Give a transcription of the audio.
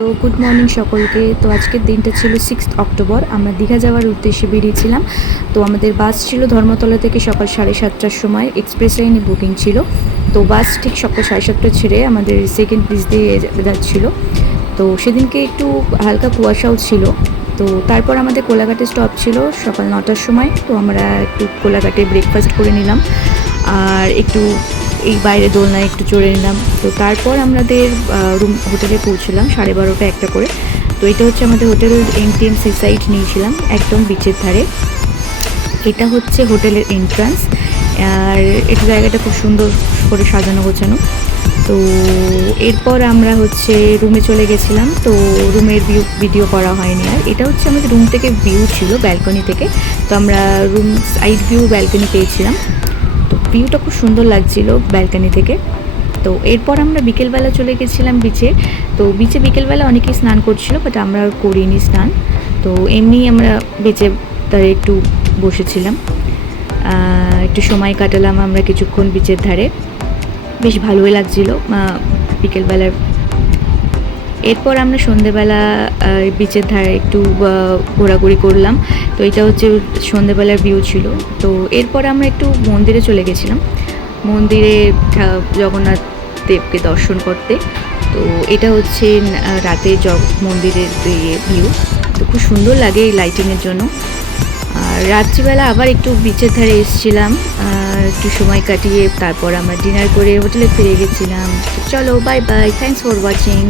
তো good morning সকলকে। তো আজকের দিনটা ছিল 6 অক্টোবর। আমরা দীঘা যাওয়ার উদ্দেশ্যে বেরিয়েছিলাম। তো আমাদের বাস ছিল ধর্মতলা থেকে সকাল 7:30টার সময়, এক্সপ্রেস লাইনে বুকিং ছিল। তো বাস ঠিক সকাল 7:30 ছেড়ে আমাদের সেকেন্ড ব্রিজ দিয়ে যাচ্ছিল। তো সেদিনকে একটু হালকা কুয়াশাও ছিল। তো তারপর আমাদের কোলাঘাটে স্টপ ছিল সকাল 9টার সময়। তো আমরা একটু কোলাঘাটে ব্রেকফাস্ট করে নিলাম আর একটু এই বাইরে দোলনায় একটু চড়ে নিলাম। তো তারপর আমাদের হোটেলে পৌঁছলাম 12:30 একটা করে। তো এটা হচ্ছে আমাদের হোটেল এমটিএম সিসাইড নিয়েছিলাম একদম বিচের ধারে। এটা হচ্ছে হোটেলের এন্ট্রান্স। আর এটা জায়গাটা খুব সুন্দর করে সাজানো গোছানো। তো এরপর আমরা হচ্ছে রুমে চলে গেছিলাম। তো রুমের ভিডিও করা হয়নি। আর এটা হচ্ছে আমাদের রুম থেকে ভিউ ছিল ব্যালকনি থেকে। তো আমরা রুম সাইড ভিউ ব্যালকনি পেয়েছিলাম। তো ভিউটা খুব সুন্দর লাগছিল ব্যালকনি থেকে। তো এরপর আমরা বিকেলবেলা চলে গেছিলাম বিচে। তো বিচে বিকেলবেলা অনেকেই স্নান করছিল, বাট আমরা করিনি স্নান। তো এমনি আমরা বিচে তারে একটু বসেছিলাম, একটু সময় কাটালাম আমরা কিছুক্ষণ বিচের ধারে। বেশ ভালোই লাগছিল বিকেলবেলার। এরপর আমরা সন্ধেবেলা বিচের ধারে একটু ঘোরাঘুরি করলাম। তো এটা হচ্ছে সন্ধেবেলার ভিউ ছিল। তো এরপর আমরা একটু মন্দিরে চলে গেছিলাম, মন্দিরে জগন্নাথ দেবকে দর্শন করতে। তো এটা হচ্ছে রাতে মন্দিরের ভিউ। তো খুব সুন্দর লাগে এই লাইটিংয়ের জন্য। আর রাত্রিবেলা আবার একটু বিচের ধারে এসেছিলাম, একটু সময় কাটিয়ে তারপর আমরা ডিনার করে হোটেলে ফিরে গেছিলাম। তো চলো, bye bye, thanks for watching.